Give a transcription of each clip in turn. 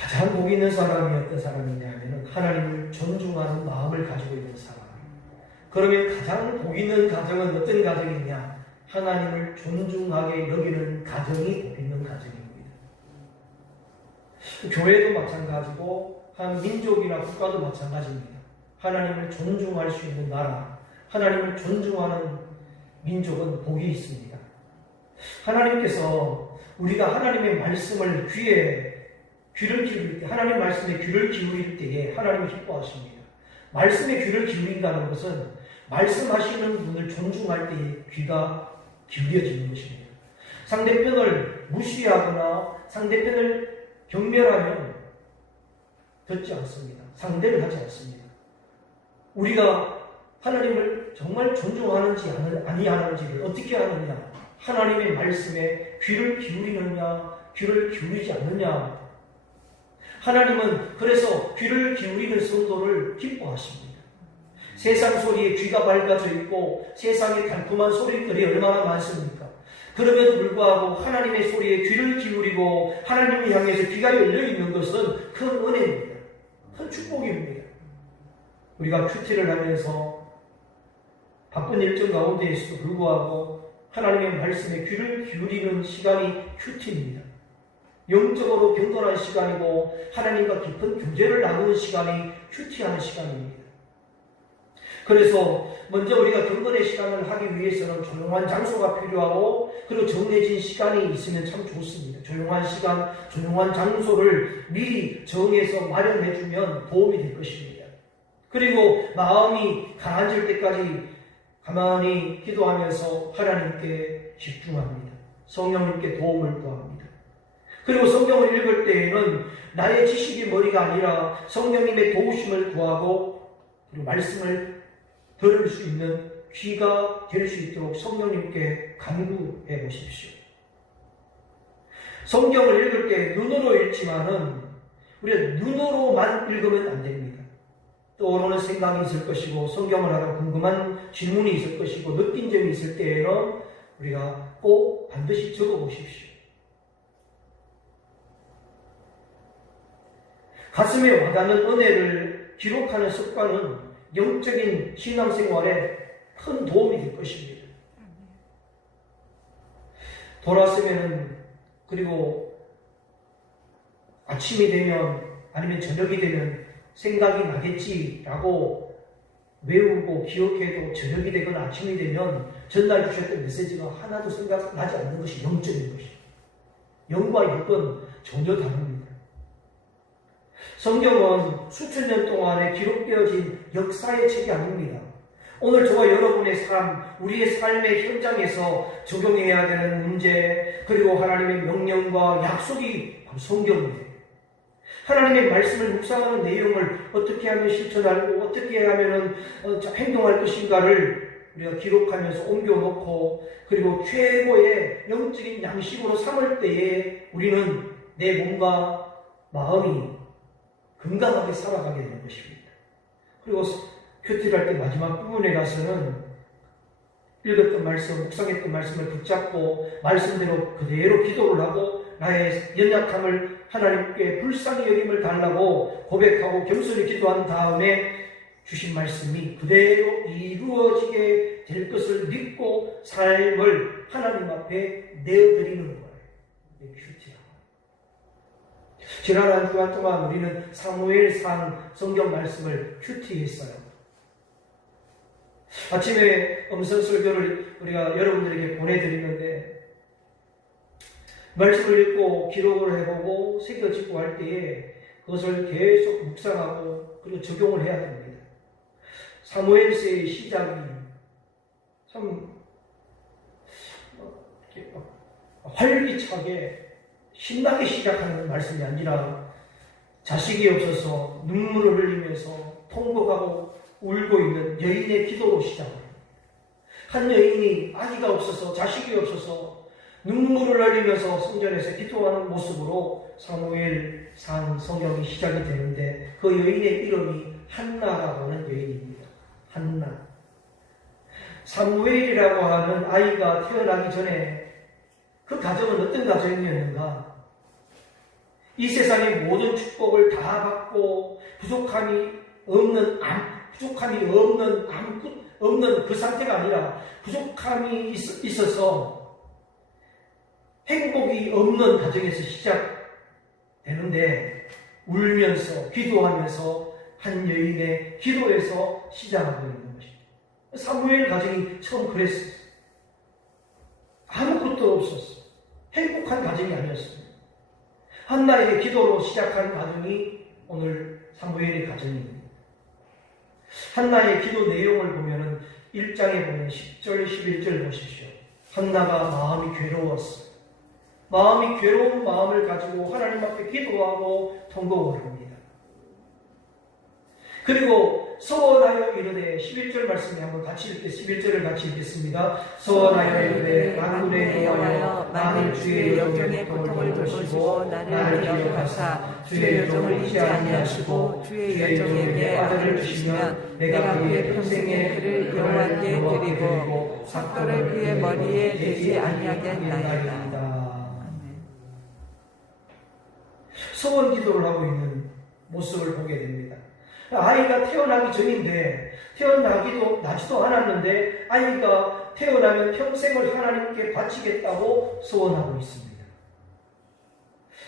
가장 복 있는 사람이 어떤 사람이냐면 하나님을 존중하는 마음을 가지고 있는 사람. 그러면 가장 복 있는 가정은 어떤 가정이냐? 하나님을 존중하게 여기는 가정이 복 있는 가정입니다. 교회도 마찬가지고 한 민족이나 국가도 마찬가지입니다. 하나님을 존중할 수 있는 나라, 하나님을 존중하는 민족은 복이 있습니다. 하나님께서 우리가 하나님의 말씀을 귀를 기울일 때, 하나님 말씀에 귀를 기울일 때에 하나님이 기뻐하십니다. 말씀에 귀를 기울인다는 것은 말씀하시는 분을 존중할 때에 귀가 기울여지는 것입니다. 상대편을 무시하거나 상대편을 경멸하면 듣지 않습니다. 상대를 하지 않습니다. 우리가 하나님을 정말 존중하는지 아니하는지를 어떻게 하느냐? 하나님의 말씀에 귀를 기울이느냐, 귀를 기울이지 않느냐. 하나님은 그래서 귀를 기울이는 성도를 기뻐하십니다. 세상 소리에 귀가 밝아져 있고 세상의 달콤한 소리들이 얼마나 많습니까? 그럼에도 불구하고 하나님의 소리에 귀를 기울이고 하나님을 향해서 귀가 열려있는 것은 큰 은혜입니다. 큰 축복입니다. 우리가 큐티를 하면서 바쁜 일정 가운데에서도 불구하고 하나님의 말씀에 귀를 기울이는 시간이 큐티입니다. 영적으로 경건한 시간이고 하나님과 깊은 교제를 나누는 시간이 큐티하는 시간입니다. 그래서 먼저 우리가 경건의 시간을 하기 위해서는 조용한 장소가 필요하고 그리고 정해진 시간이 있으면 참 좋습니다. 조용한 시간, 조용한 장소를 미리 정해서 마련해주면 도움이 될 것입니다. 그리고 마음이 가라앉을 때까지 가만히 기도하면서 하나님께 집중합니다. 성령님께 도움을 구합니다. 그리고 성경을 읽을 때에는 나의 지식이 머리가 아니라 성령님의 도우심을 구하고 그리고 말씀을 들을 수 있는 귀가 될 수 있도록 성령님께 간구해 보십시오. 성경을 읽을 때 눈으로 읽지만은 우리가 눈으로만 읽으면 안 됩니다. 떠오르는 생각이 있을 것이고 성경을 하다 궁금한 질문이 있을 것이고 느낀 점이 있을 때에는 우리가 꼭 반드시 적어 보십시오. 가슴에 와닿는 은혜를 기록하는 습관은 영적인 신앙생활에 큰 도움이 될 것입니다. 돌아서면은 그리고 아침이 되면 아니면 저녁이 되면 생각이 나겠지라고 외우고 기억해도 저녁이 되거나 아침이 되면 전날 주셨던 메시지가 하나도 생각나지 않는 것이 영적인 것입니다. 영과 육은 전혀 다릅니다. 성경은 수천 년 동안에 기록되어진 역사의 책이 아닙니다. 오늘 저와 여러분의 삶, 우리의 삶의 현장에서 적용해야 되는 문제, 그리고 하나님의 명령과 약속이 바로 성경입니다. 하나님의 말씀을 묵상하는 내용을 어떻게 하면 실천하고 어떻게 하면 행동할 것인가를 우리가 기록하면서 옮겨놓고 그리고 최고의 영적인 양식으로 삼을 때에 우리는 내 몸과 마음이 건강하게 살아가게 되는 것입니다. 그리고 큐티를 할 때 마지막 부분에 가서는 읽었던 말씀, 묵상했던 말씀을 붙잡고 말씀대로 그대로 기도를 하고 나의 연약함을 하나님께 불쌍히 여김을 달라고 고백하고 겸손히 기도한 다음에 주신 말씀이 그대로 이루어지게 될 것을 믿고 삶을 하나님 앞에 내어드리는 거예요. 큐티야. 지난 한 주간 동안 우리는 사무엘상 성경 말씀을 큐티했어요. 아침에 음성 설교를 우리가 여러분들에게 보내드리는데 말씀을 읽고 기록을 해보고 새겨지고 할 때에 그것을 계속 묵상하고 그리고 적용을 해야 됩니다. 사무엘서의 시작이 참 활기차게 신나게 시작하는 말씀이 아니라 자식이 없어서 눈물을 흘리면서 통곡하고 울고 있는 여인의 기도로 시작합니다. 한 여인이 아기가 없어서 자식이 없어서 눈물을 흘리면서 성전에서 기도하는 모습으로 사무엘상 성경이 시작이 되는데 그 여인의 이름이 한나라고 하는 여인입니다. 한나. 사무엘이라고 하는 아이가 태어나기 전에 그 가정은 어떤 가정이었는가? 이 세상의 모든 축복을 다 받고 부족함이 없는 그 상태가 아니라 부족함이 있어서 행복이 없는 가정에서 시작되는데 울면서 기도하면서 한 여인의 기도에서 시작하고 있는 것입니다. 사무엘 가정이 처음 그랬어요. 아무것도 없었어. 행복한 가정이 아니었습니다. 한나의 기도로 시작한 가정이 오늘 사무엘의 가정입니다. 한나의 기도 내용을 보면은 1장에 보면 10절, 11절 보십시오. 한나가 마음이 괴로웠어. 마음이 괴로운 마음을 가지고 하나님 앞에 기도하고 통곡을 합니다. 그리고 서원하여 이르되 11절 말씀에 한번 같이 읽게 11절을 같이 읽겠습니다. 서원하여 이르되 만군의 여호와여 나를 주의 여종의 고통을 돌보시고 나를 기억하사 주의 여종을 잊지 아니하시고 주의 여종에게 아들을 주시면 내가 그의 평생에 그를 여호와께 드리고 삭도를 그의 머리에 대지 아니하겠나이다. 서원 기도를 하고 있는 모습을 보게 됩니다. 아이가 태어나기 전인데 나지도 않았는데 아이가 태어나면 평생을 하나님께 바치겠다고 소원하고 있습니다.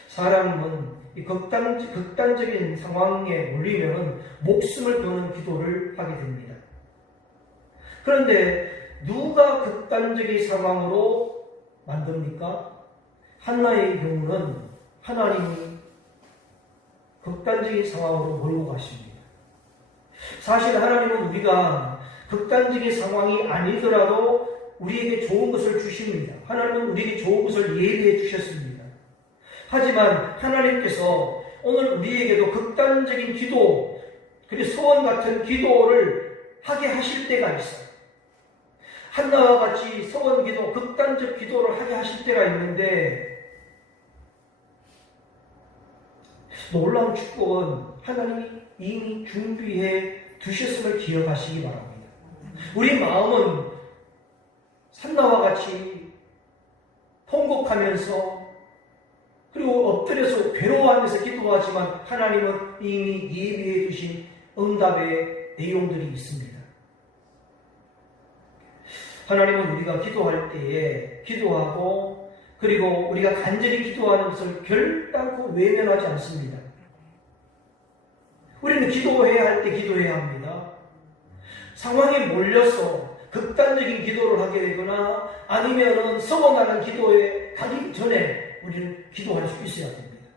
사람은 이 극단적인 상황에 몰리면 목숨을 거는 기도를 하게 됩니다. 그런데 누가 극단적인 상황으로 만듭니까? 한나의 경우는 하나님이 극단적인 상황으로 몰고 가십니다. 사실 하나님은 우리가 극단적인 상황이 아니더라도 우리에게 좋은 것을 주십니다. 하나님은 우리에게 좋은 것을 예비해 주셨습니다. 하지만 하나님께서 오늘 우리에게도 극단적인 기도, 그리고 소원 같은 기도를 하게 하실 때가 있어요. 한나와 같이 소원 기도, 극단적 기도를 하게 하실 때가 있는데 놀라운 축복은 하나님이 이미 준비해 두셨음을 기억하시기 바랍니다. 우리 마음은 산나와 같이 통곡하면서 그리고 엎드려서 괴로워하면서 기도하지만 하나님은 이미 예비해 두신 응답의 내용들이 있습니다. 하나님은 우리가 기도할 때에 기도하고 그리고 우리가 간절히 기도하는 것을 결단코 외면하지 않습니다. 우리는 기도해야 할 때 기도해야 합니다. 상황에 몰려서 극단적인 기도를 하게 되거나 아니면은 서원하는 기도에 가기 전에 우리는 기도할 수 있어야 됩니다.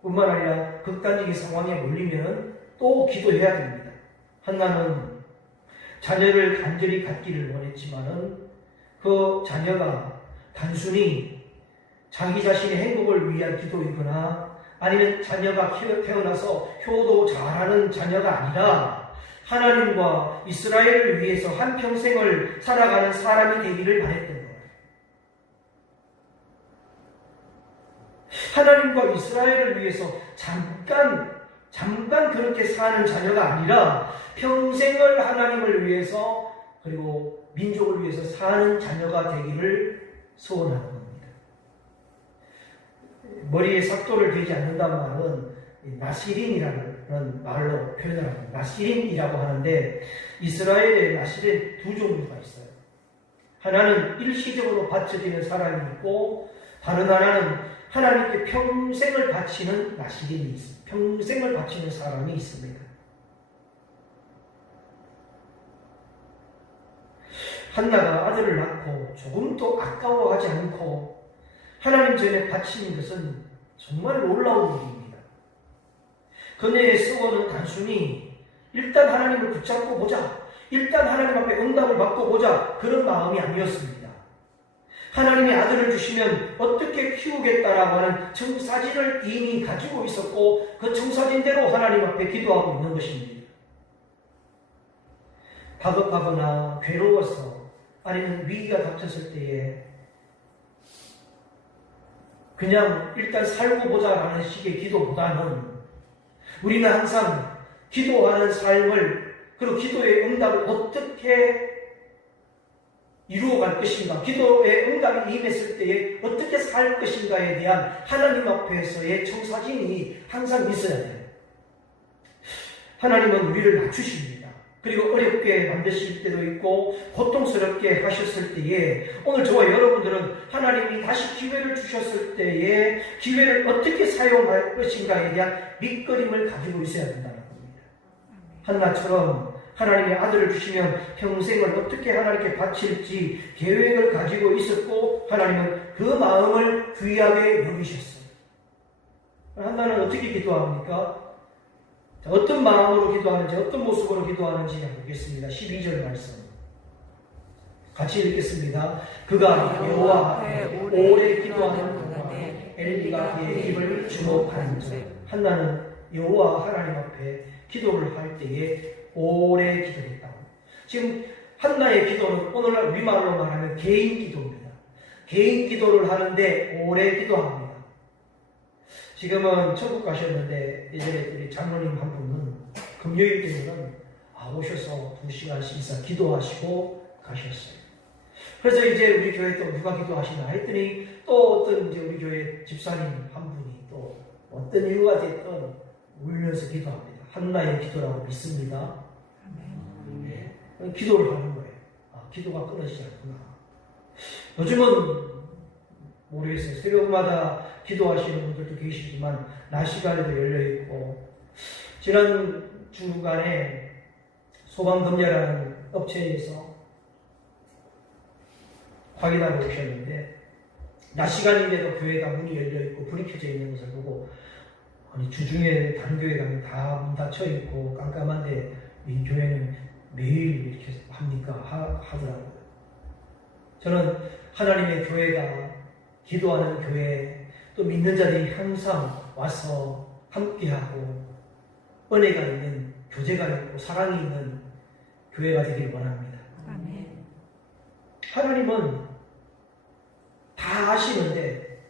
뿐만 아니라 극단적인 상황에 몰리면 또 기도해야 됩니다. 한나는 자녀를 간절히 갖기를 원했지만은 그 자녀가 단순히 자기 자신의 행복을 위한 기도이거나 아니면 자녀가 태어나서 효도 잘하는 자녀가 아니라 하나님과 이스라엘을 위해서 한평생을 살아가는 사람이 되기를 바랬던 거예요. 하나님과 이스라엘을 위해서 잠깐 그렇게 사는 자녀가 아니라 평생을 하나님을 위해서 그리고 민족을 위해서 사는 자녀가 되기를 소원하는 겁니다. 머리에 삭도를 대지 않는다는 말은 나시린이라는 말로 표현을 합니다. 나시린이라고 하는데 이스라엘에 나시린 두 종류가 있어요. 하나는 일시적으로 바쳐지는 사람이 있고 다른 하나는 하나님께 평생을 바치는 나시린이 있습니다. 평생을 바치는 사람이 있습니다. 한나가 아들을 낳고 조금도 아까워하지 않고 하나님 전에 바치는 것은 정말 놀라운 일입니다. 그녀의 소원은 단순히 일단 하나님을 붙잡고 보자, 일단 하나님 앞에 응답을 받고 보자 그런 마음이 아니었습니다. 하나님이 아들을 주시면 어떻게 키우겠다라고 하는 청사진을 이미 가지고 있었고 그 청사진대로 하나님 앞에 기도하고 있는 것입니다. 다급하거나 괴로워서 아니면 위기가 닥쳤을 때에 그냥 일단 살고 보자라는 식의 기도보다는 우리는 항상 기도하는 삶을 그리고 기도의 응답을 어떻게 이루어갈 것인가, 기도의 응답이 임했을 때에 어떻게 살 것인가에 대한 하나님 앞에서의 청사진이 항상 있어야 돼요. 하나님은 우리를 낮추십니다. 그리고 어렵게 만드실 때도 있고 고통스럽게 하셨을 때에 오늘 저와 여러분들은 하나님이 다시 기회를 주셨을 때에 기회를 어떻게 사용할 것인가에 대한 밑거림을 가지고 있어야 된다는 겁니다. 한나처럼 하나님의 아들을 주시면 평생을 어떻게 하나님께 바칠지 계획을 가지고 있었고 하나님은 그 마음을 귀하게 여기셨어요. 한나는 어떻게 기도합니까? 어떤 마음으로 기도하는지 어떤 모습으로 기도하는지 보겠습니다. 12절 말씀 같이 읽겠습니다. 그가 여호와 앞에 오래 기도하는 동안에 엘리가 그의 입을 주목하는즉 한나는 여호와 하나님 앞에 기도를 할 때에 오래 기도했다고. 지금 한나의 기도는 오늘날 우리말로 말하면 개인 기도입니다. 개인 기도를 하는데 오래 기도합니다. 지금은 천국 가셨는데 예전에 우리 장로님 한 분은 금요일 때는 오셔서 2시간씩 있어 기도하시고 가셨어요. 그래서 이제 우리 교회 또 누가 기도하시나 했더니 또 어떤 이제 우리 교회 집사님 한 분이 또 어떤 이유가 됐든 울면서 기도합니다. 한나의 기도라고 믿습니다. 네. 기도를 하는 거예요. 기도가 끊어지지 않구나. 요즘은 모르겠어요. 새벽마다 기도하시는 분들도 계시지만 낮 시간에도 열려있고 지난 주간에 소방검야라는 업체에서 확인하러 오셨는데 낮 시간인데도 교회가 문이 열려있고 불이 켜져 있는 것을 보고 아니 주중에 다른 교회 가면 다 문 닫혀있고 깜깜한데 이 교회는 매일 이렇게 합니까? 하더라고요. 저는 하나님의 교회가 기도하는 교회 또 믿는 자들이 항상 와서 함께하고 은혜가 있는 교제가 있고 사랑이 있는 교회가 되길 원합니다. 아멘. 하나님은 다 아시는데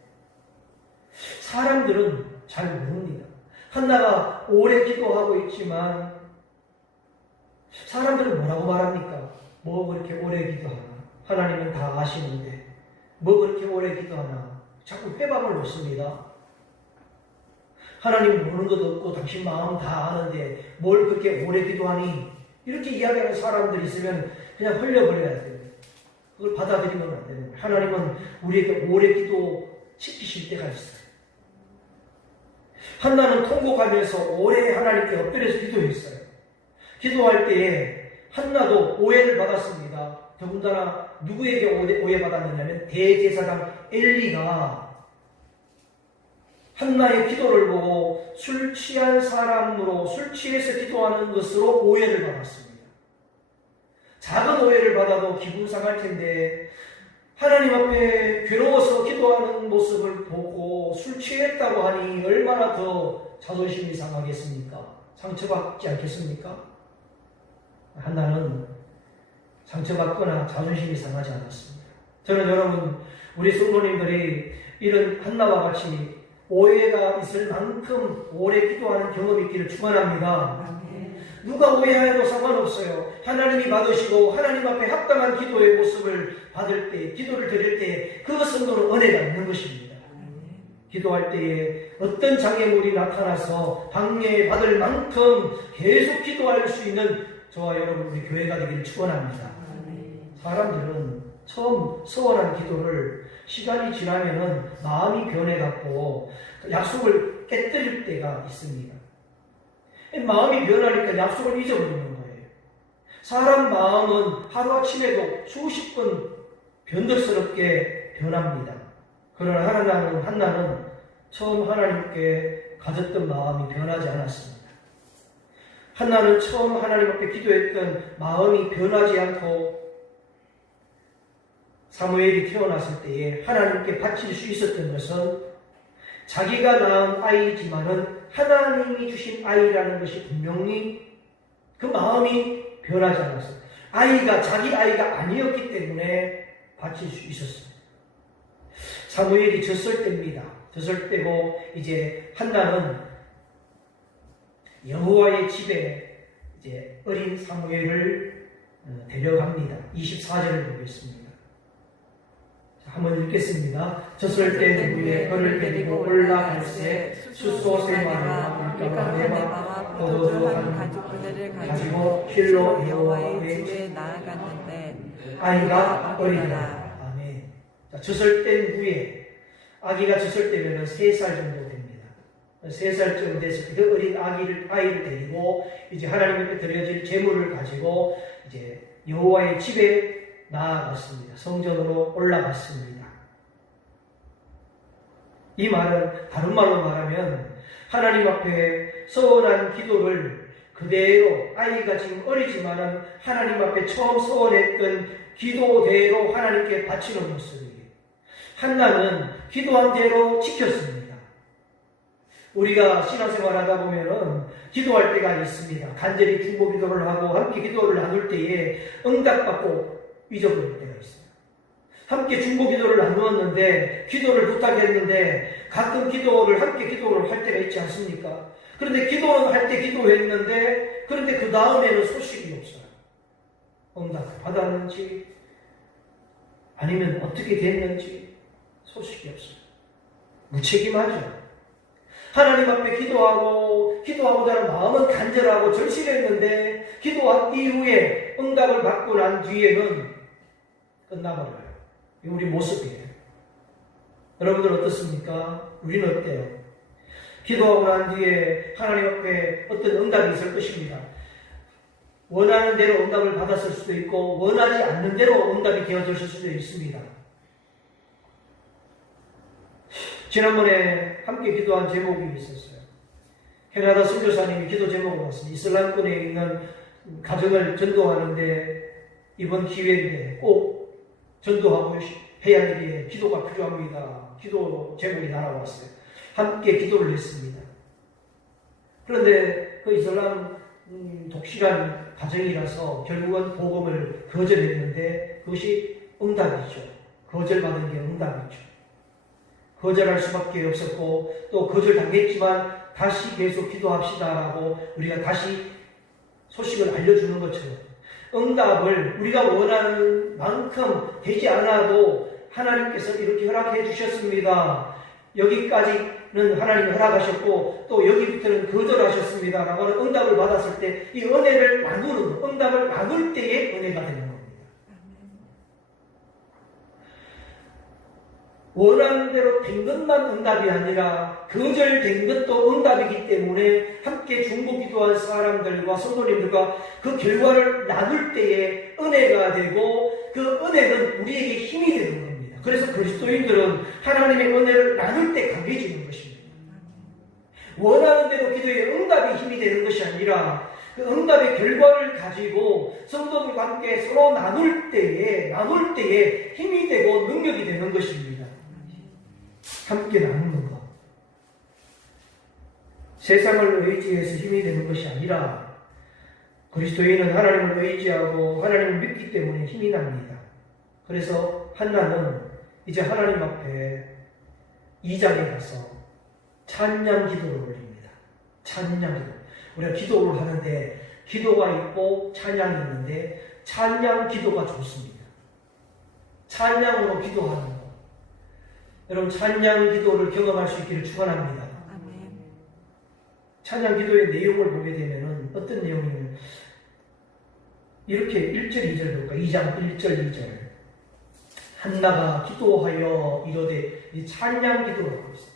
사람들은 잘 모릅니다. 한나가 오래 기도하고 있지만 사람들은 뭐라고 말합니까? 뭐 그렇게 오래 기도하나? 하나님은 다 아시는데 뭐 그렇게 오래 기도하나? 자꾸 회방을 놓습니다. 하나님 모르는 것도 없고 당신 마음 다 아는데 뭘 그렇게 오래 기도하니? 이렇게 이야기하는 사람들이 있으면 그냥 흘려버려야 돼요. 그걸 받아들이면 안 되는 거예요. 하나님은 우리에게 오래 기도 시키실 때가 있어요. 한나는 통곡하면서 오래 하나님께 엎드려서 기도했어요. 기도할 때에 한나도 오해를 받았습니다. 더군다나 누구에게 오해받았느냐면 대제사장 엘리가 한나의 기도를 보고 술 취한 사람으로 술 취해서 기도하는 것으로 오해를 받았습니다. 작은 오해를 받아도 기분 상할 텐데 하나님 앞에 괴로워서 기도하는 모습을 보고 술 취했다고 하니 얼마나 더 자존심이 상하겠습니까? 상처받지 않겠습니까? 한나는 상처받거나 자존심이 상하지 않았습니다. 저는 여러분 우리 성도님들이 이런 한나와 같이 오해가 있을 만큼 오래 기도하는 경험이 있기를 축원합니다. 누가 오해해도 상관없어요. 하나님이 받으시고 하나님 앞에 합당한 기도의 모습을 받을 때, 기도를 드릴 때 그 성도는 은혜가 있는 것입니다. 기도할 때에 어떤 장애물이 나타나서 방해받을 만큼 계속 기도할 수 있는 저와 여러분 우리 교회가 되기를 축원합니다. 사람들은 처음 서원한 기도를 시간이 지나면은 마음이 변해갖고 약속을 깨뜨릴 때가 있습니다. 마음이 변하니까 약속을 잊어버리는 거예요. 사람 마음은 하루아침에도 수십 번 변덕스럽게 변합니다. 그러나 한나는 처음 하나님께 가졌던 마음이 변하지 않았습니다. 한나는 처음 하나님 앞에 기도했던 마음이 변하지 않고 사무엘이 태어났을 때에 하나님께 바칠 수 있었던 것은 자기가 낳은 아이지만은 하나님이 주신 아이라는 것이 분명히 그 마음이 변하지 않았어요. 아이가 자기 아이가 아니었기 때문에 바칠 수 있었습니다. 사무엘이 졌을 때입니다. 졌을 때고 이제 한나는 여호와의 집에 이제 어린 사무엘을 데려갑니다. 24절을 보겠습니다. 한번 읽겠습니다. 졌을 때 누구의 그를 데리고 올라갈새 숫소새마와 밀가마와 포도주 한 가죽부대를 가지고 실로 여호와의 집에 나아갔는데 아이가 어리더라. 아멘. 자, 졌을 때 후에 아기가 졌을 때면 3살 정도 됩니다. 3살쯤 됐을 때 그 어린 아이를 데리고 이제 하나님 앞에 드려질 제물을 가지고 이제 여호와의 집에 나아갔습니다. 성전으로 올라갔습니다. 이 말은 다른 말로 말하면 하나님 앞에 서원한 기도를 그대로 아이가 지금 어리지만은 하나님 앞에 처음 서원했던 기도대로 하나님께 바치는 모습이에요. 한나는 기도한 대로 지켰습니다. 우리가 신앙생활 하다 보면은 기도할 때가 있습니다. 간절히 중보 기도를 하고 함께 기도를 나눌 때에 응답받고 잊어버릴 때가 있어요. 함께 중보 기도를 나누었는데 기도를 부탁했는데 가끔 함께 기도를 할 때가 있지 않습니까? 그런데 기도는 할 때 기도했는데 그런데 그 다음에는 소식이 없어요. 응답을 받았는지 아니면 어떻게 됐는지 소식이 없어요. 무책임하죠. 하나님 앞에 기도하고자 하는 마음은 간절하고 절실했는데 기도한 이후에 응답을 받고 난 뒤에는 끝나버려요. 우리 모습이에요. 여러분들 어떻습니까? 우리는 어때요? 기도하고 난 뒤에 하나님 앞에 어떤 응답이 있을 것입니다. 원하는 대로 응답을 받았을 수도 있고 원하지 않는 대로 응답이 되어졌을 수도 있습니다. 지난번에 함께 기도한 제목이 있었어요. 캐나다 선교사님이 기도 제목을 왔습니다. 이슬람권에 있는 가정을 전도하는데 이번 기회인데 꼭 전도하고 해야 할 일에 기도가 필요합니다. 기도 제목이 날아왔어요. 함께 기도를 했습니다. 그런데 그 이슬람 독실한 가정이라서 결국은 복음을 거절했는데 그것이 응답이죠. 거절받은 게 응답이죠. 거절할 수밖에 없었고 또 거절당했지만 다시 계속 기도합시다라고 우리가 다시 소식을 알려주는 것처럼 응답을 우리가 원하는 만큼 되지 않아도 하나님께서 이렇게 허락해 주셨습니다. 여기까지는 하나님이 허락하셨고 또 여기부터는 거절하셨습니다 라고 하는 응답을 받았을 때 이 은혜를 나누는 것, 응답을 나눌 때의 은혜가 되는 겁니다. 원하는 대로 된 것만 응답이 아니라 거절된 것도 응답이기 때문에 함께 중보 기도한 사람들과 성도님들과 그 결과를 나눌 때에 은혜가 되고 그 은혜는 우리에게 힘이 되는 겁니다. 그래서 그리스도인들은 하나님의 은혜를 나눌 때 강해지는 것입니다. 원하는 대로 기도에 응답이 힘이 되는 것이 아니라 그 응답의 결과를 가지고 성도들과 함께 서로 나눌 때에 힘이 되고 능력이 되는 것입니다. 함께 나누는 것. 세상을 의지해서 힘이 되는 것이 아니라 그리스도인은 하나님을 의지하고 하나님을 믿기 때문에 힘이 납니다. 그래서 한나는 이제 하나님 앞에 2장에 가서 찬양 기도를 올립니다. 찬양 기도. 우리가 기도를 하는데 기도가 있고 찬양이 있는데 찬양 기도가 좋습니다. 찬양으로 기도하는 것. 여러분 찬양 기도를 경험할 수 있기를 축원합니다. 찬양 기도의 내용을 보게 되면 어떤 내용이냐면 이렇게 1절 2절 볼까? 2장 1절 2절 한나가 기도하여 이르되 이 찬양 기도를 하고 있습니다.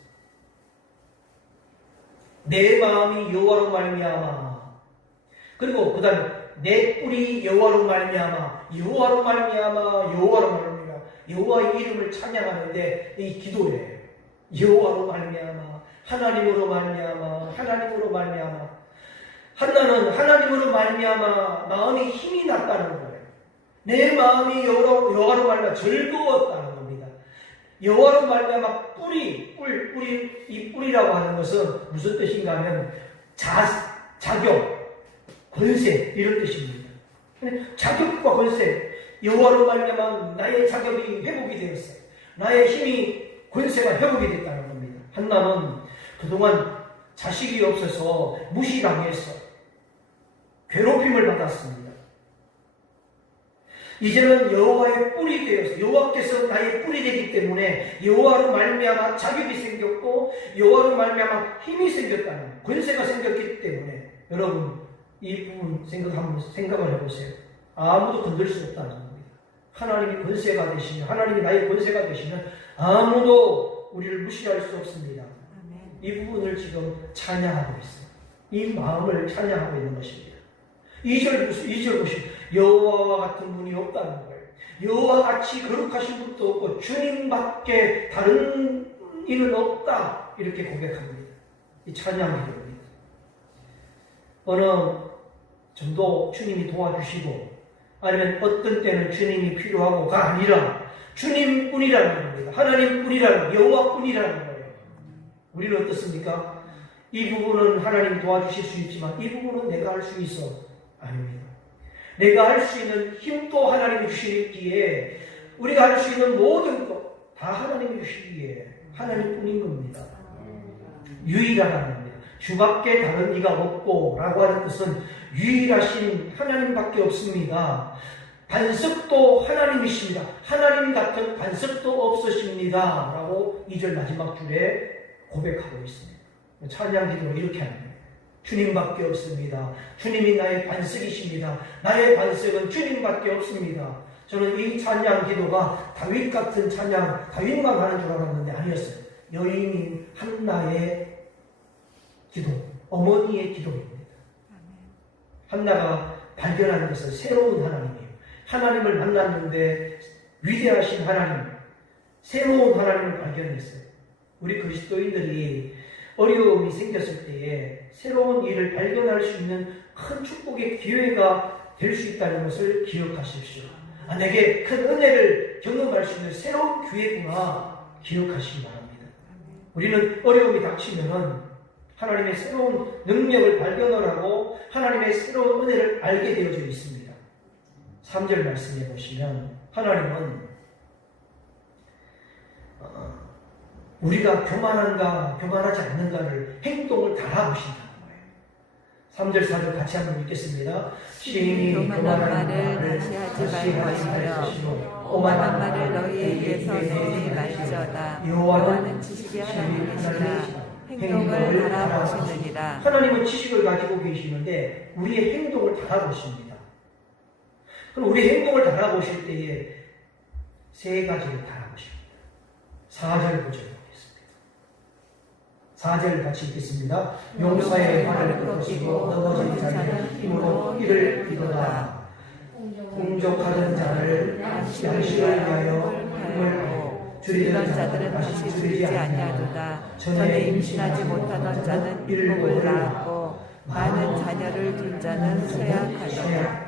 내 마음이 여호와로 말미암아 그리고 그 다음에 내 뿔이 여호와로 말미암아 여호와로 말미암아 여호와의 이름을 찬양하는데 이 기도예요. 여호와로 말미암아 하나님으로 말미암아 한나는 하나님으로 말미암아 마음이 힘이 났다는 거예요. 내 마음이 여호와로 말미암아 즐거웠다는 겁니다. 여호와로 말미암아 이 뿔이라고 하는 것은 무슨 뜻인가 하면 자격, 권세 이런 뜻입니다. 자격과 권세 여호와로 말미암아 나의 자격이 회복이 되었어요. 나의 힘이 권세가 회복이 됐다는 겁니다. 한나는 그동안 자식이 없어서 무시당해서 괴롭힘을 받았습니다. 이제는 여호와의 뿔이 되어서 여호와께서 나의 뿔이 되기 때문에 여호와로 말미암아 자격이 생겼고 여호와로 말미암아 힘이 생겼다는 권세가 생겼기 때문에 여러분 이 부분 생각을 해보세요. 아무도 건들 수 없다는 겁니다. 하나님이 권세가 되시면 하나님이 나의 권세가 되시면 아무도 우리를 무시할 수 없습니다. 이 부분을 지금 찬양하고 있어요. 이 마음을 찬양하고 있는 것입니다. 2절 보시면 여호와와 같은 분이 없다는 거예요. 여호와 같이 거룩하신 분도 없고 주님밖에 다른 이는 없다 이렇게 고백합니다. 이 찬양 기도입니다. 어느 정도 주님이 도와주시고 아니면 어떤 때는 주님이 필요하고가 아니라 주님뿐이라는 겁니다. 하나님뿐이라는 여호와뿐이라는 거예요. 우리는 어떻습니까? 이 부분은 하나님 도와주실 수 있지만 이 부분은 내가 할 수 있어 아닙니다. 내가 할 수 있는 힘도 하나님이 주시기에 우리가 할 수 있는 모든 것 다 하나님이 주시기에 하나님뿐인 겁니다. 유일하다는 겁니다. 주밖에 다른 이가 없고 라고 하는 것은 유일하신 하나님밖에 없습니다. 반석도 하나님이십니다. 하나님 같은 반석도 없으십니다. 라고 2절 마지막 줄에 고백하고 있습니다. 찬양 기도를 이렇게 합니다. 주님밖에 없습니다. 주님이 나의 반석이십니다. 나의 반석은 주님밖에 없습니다. 저는 이 찬양 기도가 다윗 같은 찬양, 다윗만 하는 줄 알았는데 아니었어요. 여인인 한나의 기도, 어머니의 기도입니다. 한나가 발견한 것은 새로운 하나님이에요. 하나님을 만났는데 위대하신 하나님, 새로운 하나님을 발견했어요. 우리 그리스도인들이 어려움이 생겼을 때에 새로운 일을 발견할 수 있는 큰 축복의 기회가 될 수 있다는 것을 기억하십시오. 내게 큰 은혜를 경험할 수 있는 새로운 기회구나 기억하시기 바랍니다. 우리는 어려움이 닥치면 하나님의 새로운 능력을 발견을 하고 하나님의 새로운 은혜를 알게 되어져 있습니다. 3절 말씀해 보시면 하나님은 우리가 교만한가 교만하지 않는가를 행동을 달아보신다는 거예요. 3절 4절 같이 한번 읽겠습니다. 시인이 교만한 말을 다시 하지 말 것이요 오만한 말을 너희에 의해서 내지 말지어다. 여호와는 지식의 하나님이시라 행동을 달아보시느니라. 하나님은 지식을 가지고 계시는데 우리의 행동을 달아보십니다. 그럼 우리 행동을 달아보실 때에 세 가지를 달아보십니다. 4절 보죠. 4절 같이 읽겠습니다. 용사의 발을 꺾이고 넘어진 자는 힘으로 이를 이루다. 공족하던 자를 양식을 위하여 힘을 줄이던 자들은 다시 줄이지 아니하도다. 전에 임신하지 못하던 자는 일복을 낳았고 많은 자녀를 둔 자는 쇠약하도다.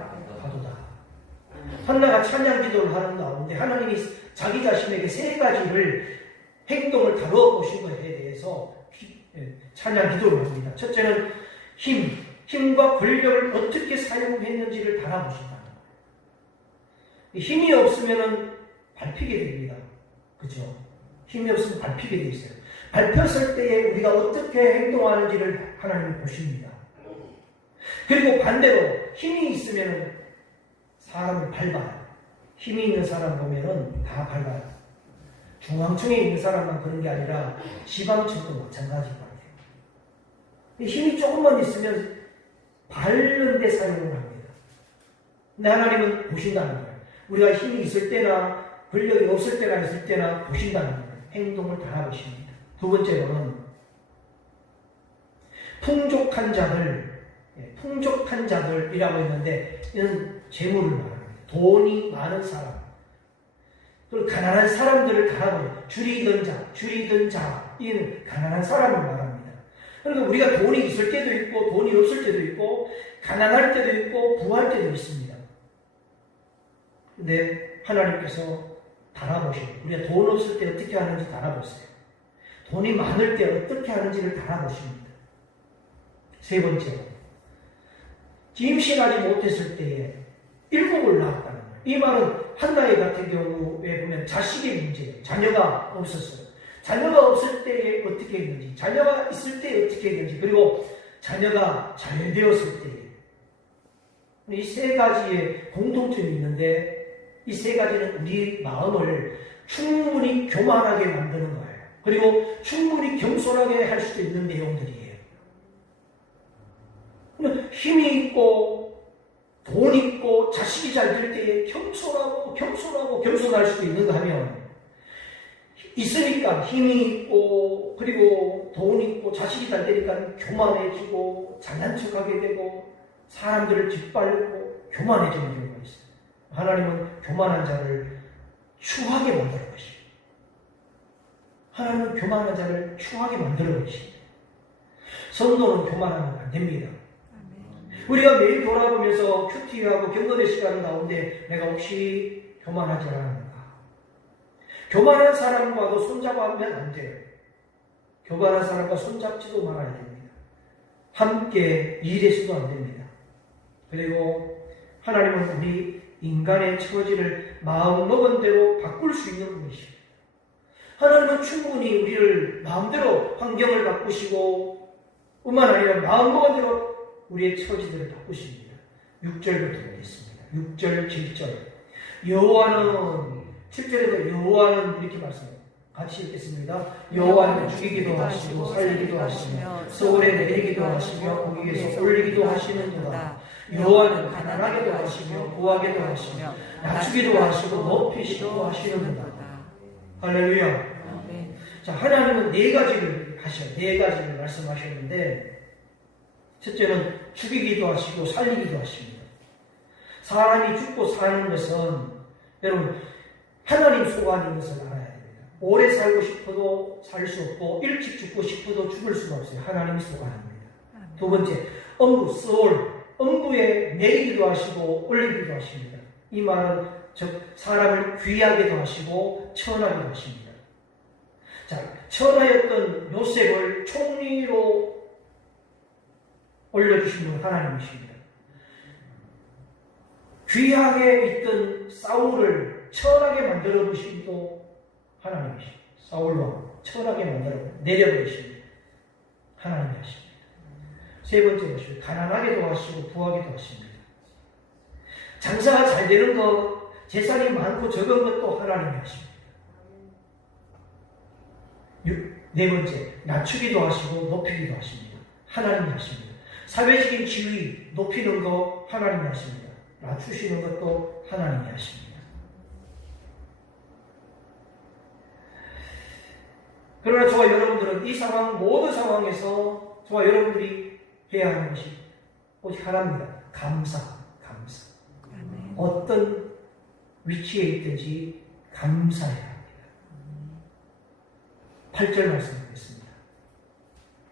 한나가 찬양 기도를 하는 가운데 하나님이 자기 자신에게 세 가지를 행동을 다루어 보신 것에 대해서 찬양 기도를 합니다. 첫째는 힘과 권력을 어떻게 사용했는지를 달아보신다는 거예요. 힘이 없으면 밟히게 됩니다. 그죠? 힘이 없으면 밟히게 돼 있어요. 밟혔을 때에 우리가 어떻게 행동하는지를 하나님이 보십니다. 그리고 반대로 힘이 있으면 사람을 밟아요. 힘이 있는 사람 보면은 다 밟아요. 중앙층에 있는 사람만 그런 게 아니라 지방층도 마찬가지인 것 같아요. 힘이 조금만 있으면 밟는 데 사용을 합니다. 근데 하나님은 보신다는 거예요. 우리가 힘이 있을 때나 권력이 없을 때나 있을 때나 보신다는 거예요. 행동을 달아보십니다. 두 번째로는 풍족한 자들이라고 했는데 이는 재물을 말합니다. 돈이 많은 사람. 그리고 가난한 사람들을 달아보죠. 줄이던 자, 이는 가난한 사람을 말합니다. 그러니까 우리가 돈이 있을 때도 있고, 돈이 없을 때도 있고, 가난할 때도 있고, 부할 때도 있습니다. 근데 하나님께서 달아보시고, 우리가 돈 없을 때 어떻게 하는지 달아보세요. 돈이 많을 때 어떻게 하는지를 달아보십니다. 세 번째로, 임신하지 못했을 때에 일곱을 낳았다는 거예요. 이 말은 한나의 같은 경우에 보면 자식의 문제예요. 자녀가 없었어요. 자녀가 없을 때에 어떻게 했는지, 자녀가 있을 때 어떻게 했는지, 그리고 자녀가 잘 되었을 때에 이 세 가지의 공통점이 있는데 이 세 가지는 우리 마음을 충분히 교만하게 만드는 거예요. 그리고 충분히 겸손하게 할 수도 있는 내용들이에요. 힘이 있고 돈 있고 자식이 잘 될 때에 겸손할 수도 있는가 하면, 있으니까 힘이 있고 그리고 돈 있고 자식이 잘 되니까 교만해지고 잘난 척하게 되고 사람들을 짓밟고 교만해지는 경우가 있어요. 하나님은 교만한 자를 추하게 만들어 버리십니다. 하나님은 교만한 자를 추하게 만들어 버리십니다. 성도는 교만하면 안 됩니다. 우리가 매일 돌아보면서 큐티하고 경건의 시간 가운데 내가 혹시 교만하지 않았는가? 교만한 사람과도 손잡으면 안 돼요. 교만한 사람과 손잡지도 말아야 됩니다. 함께 일해서도 안 됩니다. 그리고 하나님은 우리 인간의 처지를 마음먹은 대로 바꿀 수 있는 분이십니다. 하나님은 충분히 우리를 마음대로 환경을 바꾸시고 뿐만 아니라 마음먹은 대로 우리의 처지들을 바꾸십니다. 6절부터 보겠습니다. 6절, 7절. 여호와는 7절에서 여호와는 이렇게 말씀합니다. 같이 읽겠습니다. 여호와는 죽이기도 하시고 살리기도 하시며 서울에 내리기도 하시며 거기에서 올리기도 하시는도다. 여호와는 가난하게도 하시며 부하게도 하시며 낮추기도 하시고 높이시기도 하시는도다. 할렐루야. 자, 하나님은 네 가지를 하셔요. 네 가지를 말씀하셨는데, 첫째는 죽이기도 하시고 살리기도 하십니다. 사람이 죽고 사는 것은 여러분 하나님 소관인 것을 알아야 됩니다. 오래 살고 싶어도 살 수 없고 일찍 죽고 싶어도 죽을 수가 없어요. 하나님이 소관입니다. 두 번째, 음부, 소울, 음부에 내리기도 하시고 올리기도 하십니다. 이 말은 즉 사람을 귀하게도 하시고 천하게도 하십니다. 자, 천하였던 요셉을 총리로 올려주신 분은 하나님이십니다. 귀하게 있던 사울을 천하게 만들어 주신 분도 하나님이십니다. 사울로 천하게 만들어 내려버리십니다. 하나님이 하십니다. 세 번째 것이 가난하게도 하시고 부하게도 하십니다. 장사가 잘 되는 것, 재산이 많고 적은 것도 하나님이 하십니다. 네 번째, 낮추기도 하시고 높이기도 하십니다. 하나님이 하십니다. 사회적인 지위 높이는 거 하나님이 하십니다. 낮추시는 것도 하나님이 하십니다. 그러나 저와 여러분들은 이 상황, 모든 상황에서 저와 여러분들이 해야 하는 것이 오직 하나입니다. 감사. 어떤 위치에 있든지 감사해야 합니다. 8절 말씀드리겠습니다.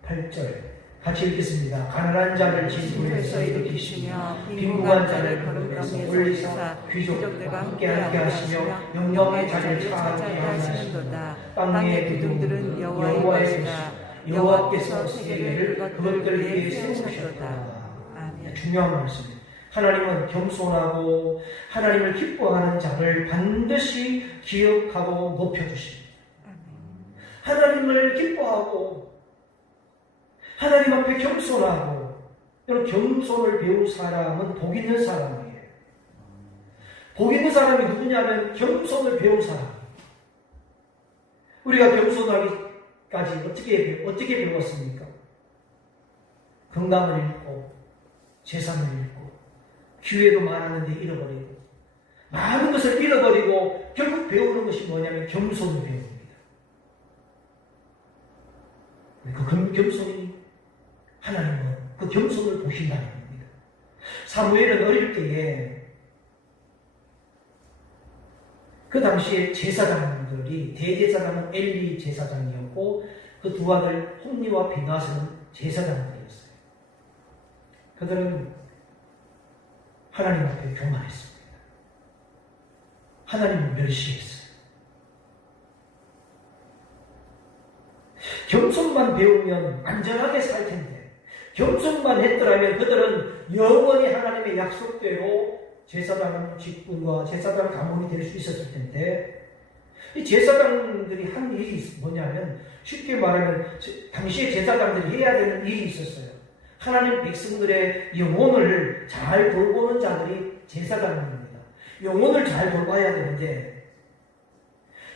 8절 같이 읽겠습니다. 가난한 자를 진토에서 일으키시며 빈궁한 자를 거름에서 올리사 귀족들과 함께 하시며 영광의 자리를 차게 하시는도다. 땅의 기둥들은 여호와의 것이다. 여호와께서 세계를 그것들 위에 세우셨도다. 중요한 말씀입니다. 하나님은 겸손하고 하나님을 기뻐하는 자를 반드시 기억하고 높여주십니다. 하나님을 기뻐하고 하나님 앞에 겸손하고, 여러분 겸손을 배운 사람은 복 있는 사람이에요. 복 있는 사람이 누구냐면 겸손을 배운 사람. 우리가 겸손하기까지 어떻게 배웠습니까? 건강을 잃고 재산을 잃고 기회도 많았는데 잃어버리고 많은 것을 잃어버리고 결국 배우는 것이 뭐냐면 겸손을 배웁니다. 그 겸손이 하나님은 그 겸손을 보신다는 겁니다. 사무엘은 어릴 때에 그 당시에 제사장들이, 대제사장은 엘리 제사장이었고 그 두 아들 홈리와 비나스는 제사장들이었어요. 그들은 하나님 앞에 교만했습니다. 하나님을 멸시했어요. 겸손만 배우면 안전하게 살 텐데, 겸손만 했더라면 그들은 영원히 하나님의 약속대로 제사장 직분과 제사장 가문이 될 수 있었을 텐데, 이 제사장들이 한 일이 뭐냐면, 쉽게 말하면 당시에 제사장들이 해야 되는 일이 있었어요. 하나님 백성들의 영혼을 잘 돌보는 자들이 제사장입니다. 영혼을 잘 돌봐야 되는데,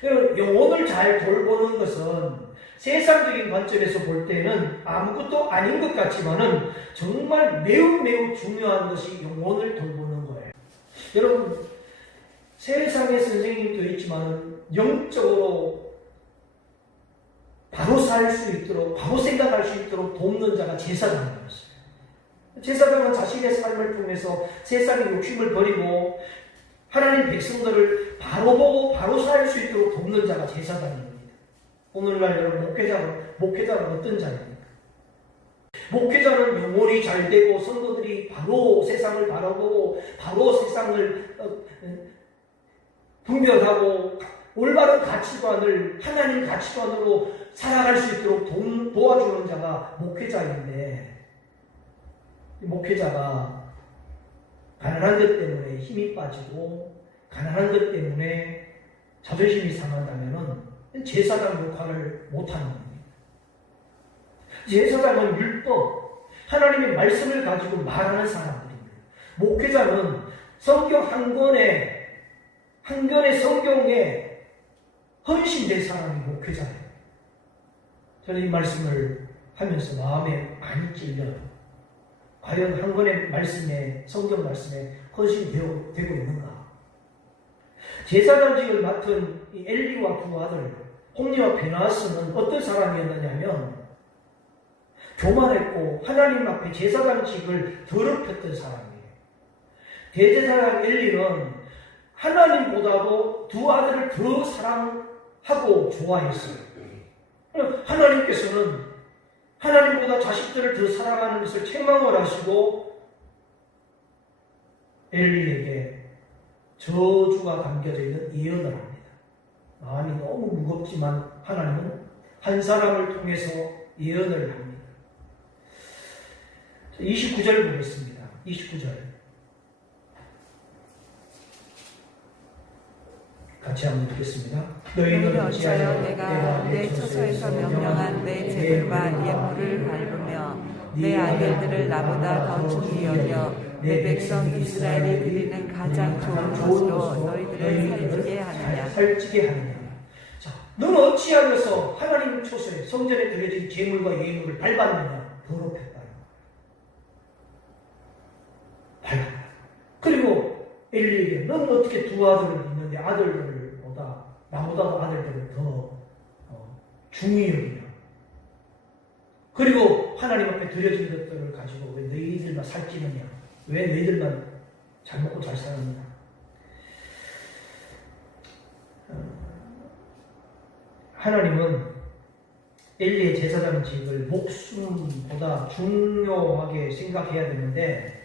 영혼을 잘 돌보는 것은 세상적인 관점에서 볼 때는 아무것도 아닌 것 같지만은 정말 매우 매우 중요한 것이 영혼을 돌보는 거예요. 여러분, 세상의 선생님도 있지만은 영적으로 바로 살 수 있도록, 바로 생각할 수 있도록 돕는 자가 제사장이었어요. 제사장은 자신의 삶을 통해서 세상의 욕심을 버리고 하나님 백성들을 바로 보고 바로 살 수 있도록 돕는 자가 제사장입니다. 오늘날 여러분, 목회자는 어떤 자입니까? 목회자는 영혼이 잘 되고 성도들이 바로 세상을 바라보고 바로 세상을 분별하고 올바른 가치관을 하나님 가치관으로 살아갈 수 있도록 도와주는 자가 목회자인데, 목회자가 가난한 것 때문에 힘이 빠지고 가난한 것 때문에 자존심이 상한다면 제사장 역할을 못하는 겁니다. 제사장은 율법, 하나님의 말씀을 가지고 말하는 사람들입니다. 목회자는 성경 한 권의 성경에 헌신된 사람이 목회자예요. 저는 이 말씀을 하면서 마음에 많이 찔려요. 과연 한 권의 말씀에, 성경 말씀에 헌신되고 있는가? 제사장직을 맡은 이 엘리와 두 아들 홈리와 베나스는 어떤 사람이었느냐면 교만했고 하나님 앞에 제사장직을 더럽혔던 사람이에요. 대제사장 엘리는 하나님보다도 두 아들을 더 사랑하고 좋아했어요. 하나님께서는 하나님보다 자식들을 더 사랑하는 것을 책망을 하시고 엘리에게 저주가 담겨져 있는 예언을 합니다. 마음이 너무 무겁지만 하나님은 한 사람을 통해서 예언을 합니다. 29절 보겠습니다. 29절 같이 한번 듣겠습니다. 너희는 어찌하여 내가 내 처소에서 명령한 내 제물과 예물을 밟으며 내 아들들을 나보다 더 중히 여겨 내 백성 이스라엘이 드리는 가장 좋은 것으로 너희들을 살찌게 하느냐. 자, 너는 어찌하여서 하나님 처소에 성전에 드려진 제물과 예물을 밟았느냐. 더럽혔다. 밟았다. 그리고 엘리에게 너는 어떻게 두 아들을 있는데 아들들보다 나보다도 아들들을 더 중히 여기냐. 그리고 하나님 앞에 드려진 것들을 가지고 왜 너희들만 살찌느냐. 왜 너희들만 잘 먹고 잘 사느냐. 하나님은 엘리의 제사장직을 목숨보다 중요하게 생각해야 되는데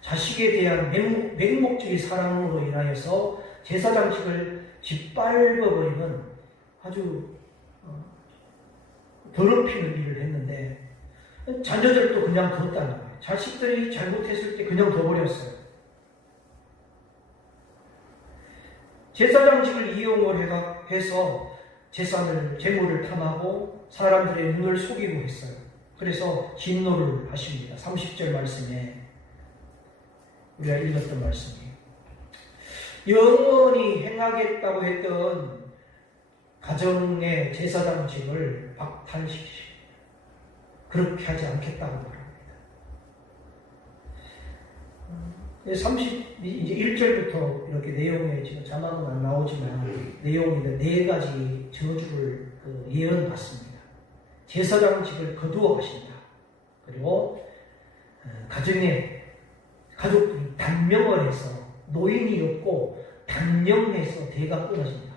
자식에 대한 맹목적인 사랑으로 인하여서 제사장직을 짓밟아버리는 아주 더럽히는 일을 했는데 자녀들도 그냥 뒀다는 거예요. 자식들이 잘못했을 때 그냥 둬버렸어요. 제사장직을 이용을 해서 재물을 탐하고 사람들의 눈을 속이고 했어요. 그래서 진노를 하십니다. 30절 말씀에 우리가 읽었던 말씀이에요. 영원히 행하겠다고 했던 가정의 제사장직을 박탈시키십니다. 그렇게 하지 않겠다고 말합니다. 이제 1절부터 이렇게 내용에 지금 자막은 안 나오지만 내용인데 네 가지 저주를 예언받습니다. 제사장직을 거두어 가신다. 그리고 가족들이 단명을 해서 노인이 없고 단명해서 대가 끊어진다.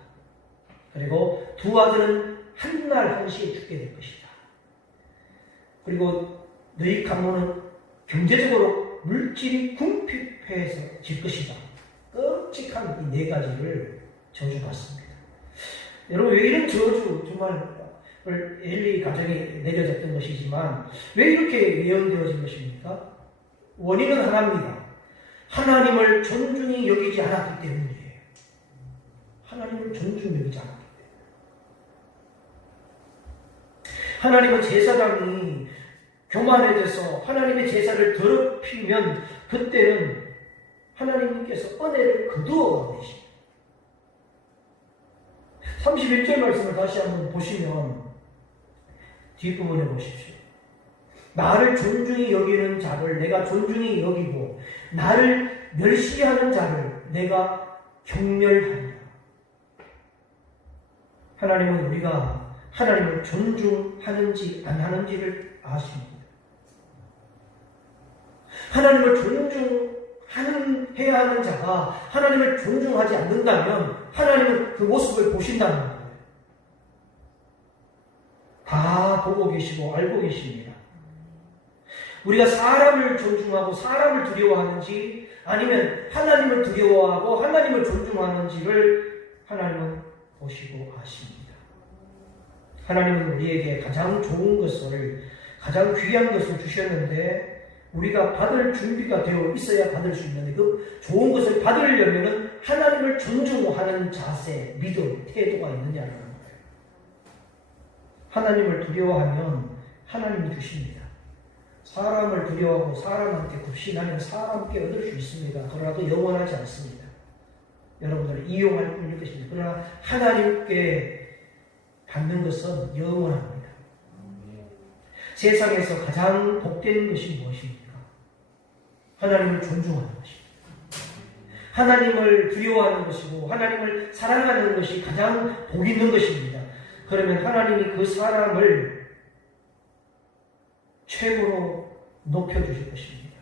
그리고 두 아들은 한 날 한시에 죽게 될 것이다. 그리고 너희 가문은 경제적으로 물질이 궁핍해질 것이다. 끔찍한 이 네 가지를 저주받습니다. 여러분, 왜 이런 저주, 정말 엘리 가정에 내려졌던 것이지만 왜 이렇게 예언되어진 것입니까? 원인은 하나입니다. 하나님을 존중히 여기지 않았기 때문이에요. 하나님을 존중히 여기지 않았기 때문에. 하나님은 제사장이 교만해져서 하나님의 제사를 더럽히면 그때는 하나님께서 은혜를 거두어 계십니다. 31절 말씀을 다시 한번 보시면 뒷부분에 보십시오. 나를 존중히 여기는 자를 내가 존중히 여기고 나를 멸시하는 자를 내가 경멸한다. 하나님은 우리가 하나님을 존중하는지 안 하는지를 아십니다. 하나님을 해야 하는 자가 하나님을 존중하지 않는다면 하나님은 그 모습을 보신다는 거예요. 다 보고 계시고 알고 계십니다. 우리가 사람을 존중하고 사람을 두려워하는지 아니면 하나님을 두려워하고 하나님을 존중하는지를 하나님은 보시고 아십니다. 하나님은 우리에게 가장 좋은 것을, 가장 귀한 것을 주셨는데 우리가 받을 준비가 되어 있어야 받을 수 있는데 그 좋은 것을 받으려면 하나님을 존중하는 자세, 믿음, 태도가 있느냐라는 거예요. 하나님을 두려워하면 하나님이 주십니다. 사람을 두려워하고 사람한테 굽신하면 사람께 얻을 수 있습니다. 그러나도 영원하지 않습니다. 여러분들을 이용할 뿐일 것입니다. 그러나 하나님께 받는 것은 영원합니다. 세상에서 가장 복된 것이 무엇입니까? 하나님을 존중하는 것입니다. 하나님을 두려워하는 것이고 하나님을 사랑하는 것이 가장 복 있는 것입니다. 그러면 하나님이 그 사람을 최고로 높여주실 것입니다.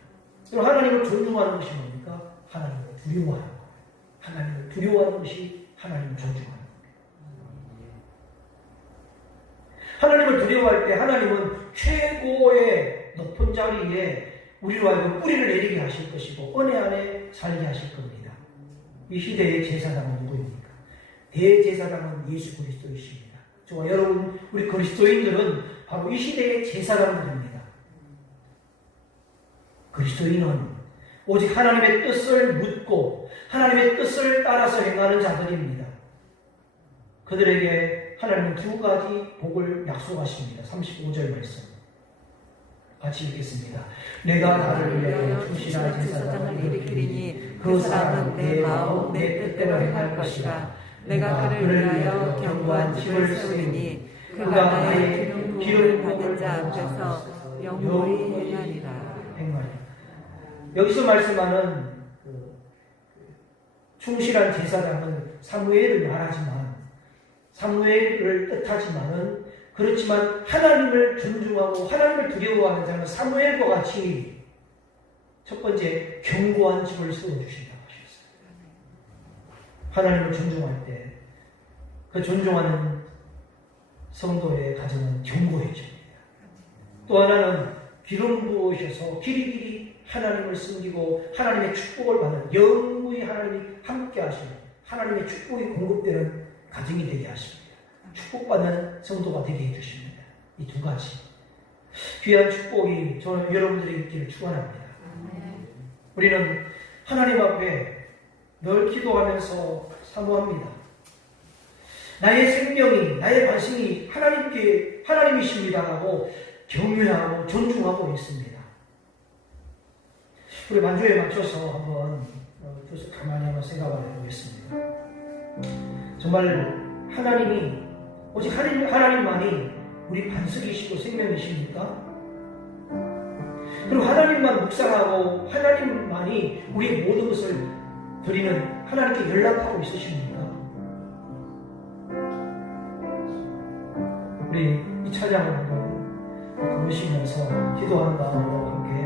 그럼 하나님을 존중하는 것이 뭡니까? 하나님을 두려워하는 거예요. 하나님을 두려워하는 것이 하나님을 존중하는 거예요. 하나님을 두려워할 때 하나님은 최고의 높은 자리에 우리로 하여금 뿌리를 내리게 하실 것이고 은혜 안에 살게 하실 겁니다. 이 시대의 제사장은 누구입니까? 대제사장은 예수 그리스도이십니다. 저와 여러분 우리 그리스도인들은 바로 이 시대의 제사장들입니다. 그리스도인은 오직 하나님의 뜻을 묻고 하나님의 뜻을 따라서 행하는 자들입니다. 그들에게 하나님은 두 가지 복을 약속하십니다. 35절 말씀 같이 읽겠습니다. 내가 나를 위하여 충실한 제사장을 일으키리니 그 사람은 내 마음 내 뜻대로 행할 것이라. 내가 그를 위하여 견고한 집을 세우리니 그가 나의 기름을 받은 자 앞에서 영원히 행하리라. 여기서 말씀하는 충실한 제사장은 사무엘을 말하지만 사무엘을 뜻하지만은 그렇지만 하나님을 존중하고 하나님을 두려워하는 자는 사무엘과 같이 첫 번째 견고한 집을 세워주신다고 하셨어요. 하나님을 존중할 때 그 존중하는 성도의 가정은 견고해집니다. 또 하나는 기름 부으셔서 길이길이 하나님을 섬기고 하나님의 축복을 받는 영원히 하나님이 함께 하시는 하나님의 축복이 공급되는 가정이 되게 하십니다. 축복받는 성도가 되게 해주십니다. 이 두 가지 귀한 축복이 저는 여러분들에게 있기를 축원합니다. 우리는 하나님 앞에 늘 기도하면서 사모합니다. 나의 생명이 나의 반신이 하나님이십니다라고 경외하고 존중하고 있습니다. 우리 만주에 맞춰서 한번 가만히 한번 생각을 해보겠습니다. 정말 하나님이 오직 하나님만이 우리 반석이시고 생명이십니까? 그리고 하나님만 묵상하고 하나님만이 우리의 모든 것을 드리는 하나님께 연락하고 있으십니까? 우리 이 찬양을 한번 부르시면서 기도한 다음으로 함께